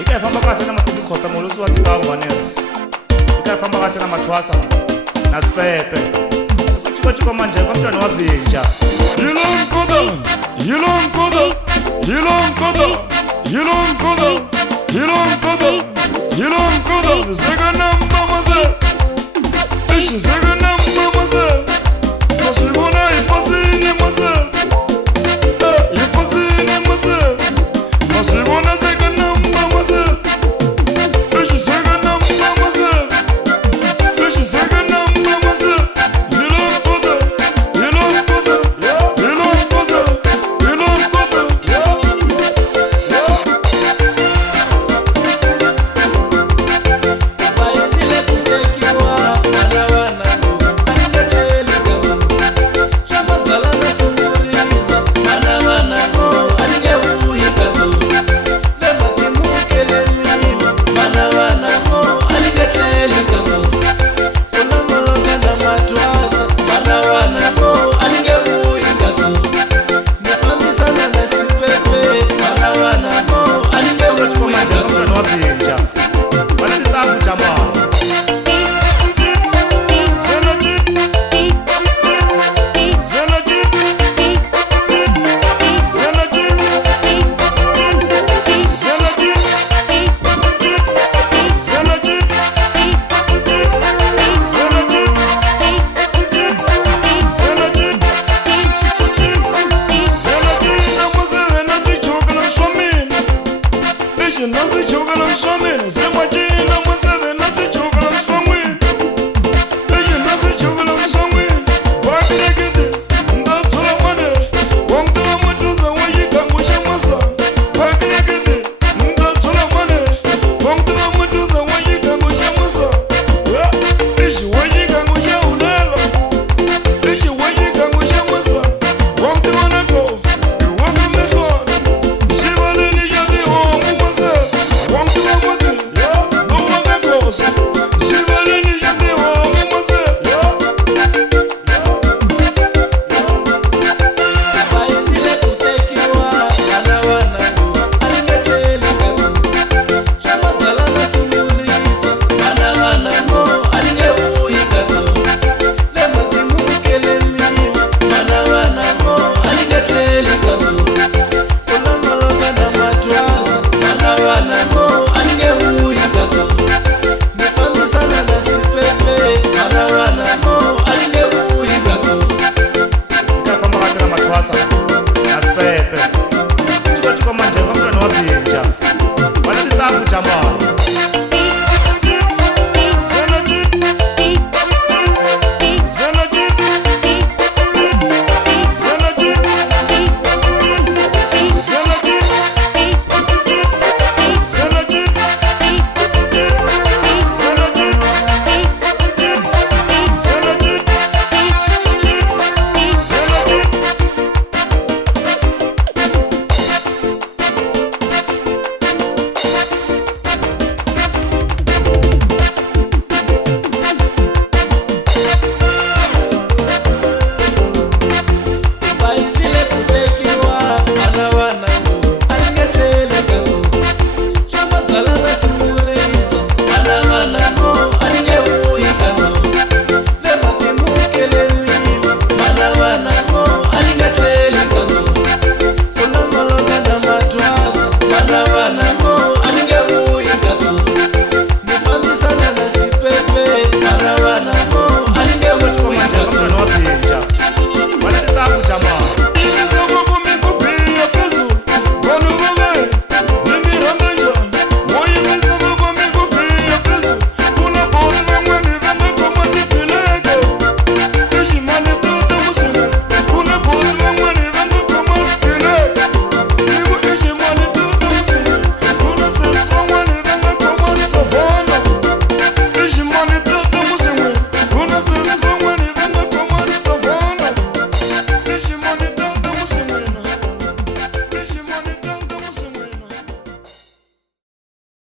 Ika famba kahle na matuku khosa molosi wa tibangu wanera. Ika famba kahle na mathwasa na sipepe. Chiko manje kwa mtwana wazinja. Yilonkoda, yilonkoda, yilonkoda, yilonkoda, yilonkoda, yilonkoda. Seganamba maze, ishi seganamba maze. Mashibona ifasini maze, ifasini maze. Mashibona seganamba maze, ishi seganamba maze, ishi seganamba maze. Nazi chocolate shaman,